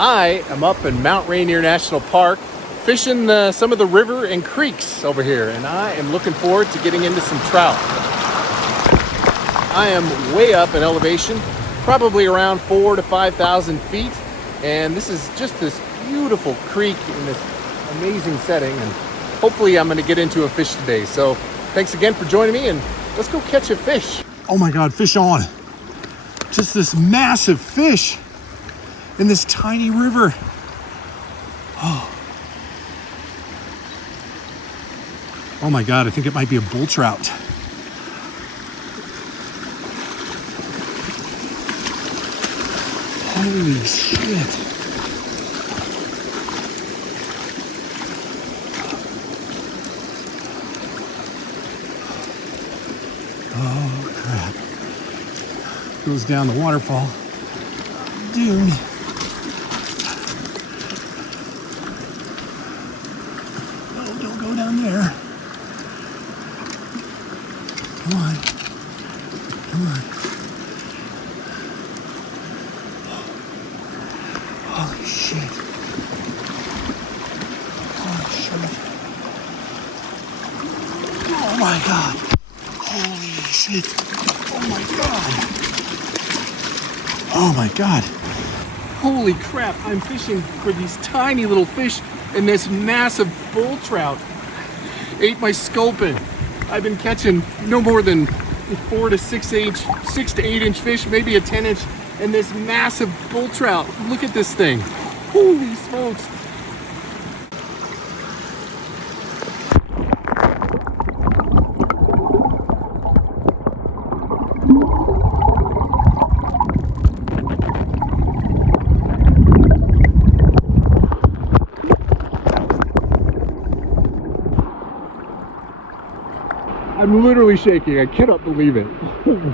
I am up in Mount Rainier National Park fishing some of the river and creeks over here, and I am looking forward to getting into some trout. I am way up in elevation, probably around 4,000 to 5,000 feet, and this is just this beautiful creek in this amazing setting, and hopefully I'm going to get into a fish today. So thanks again for joining me, and let's go catch a fish. Oh my God, fish on. Just this massive fish in this tiny river. Oh my God, I think it might be a bull trout. Holy shit. Oh crap. Goes down the waterfall. Dune. No, don't go down there. Come on. Come on. Holy shit. Holy shit. Oh my God. Holy shit. Oh my God. Oh my God. Holy crap, I'm fishing for these tiny little fish, and this massive bull trout ate my sculpin. I've been catching no more than 4 to 6 to 8 inch fish, maybe a 10 inch, and this massive bull trout. Look at this thing. Holy smokes. I'm literally shaking. I cannot believe it.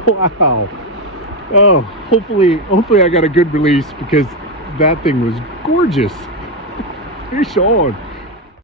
Wow. Oh, hopefully I got a good release, because that thing was gorgeous. Fish on.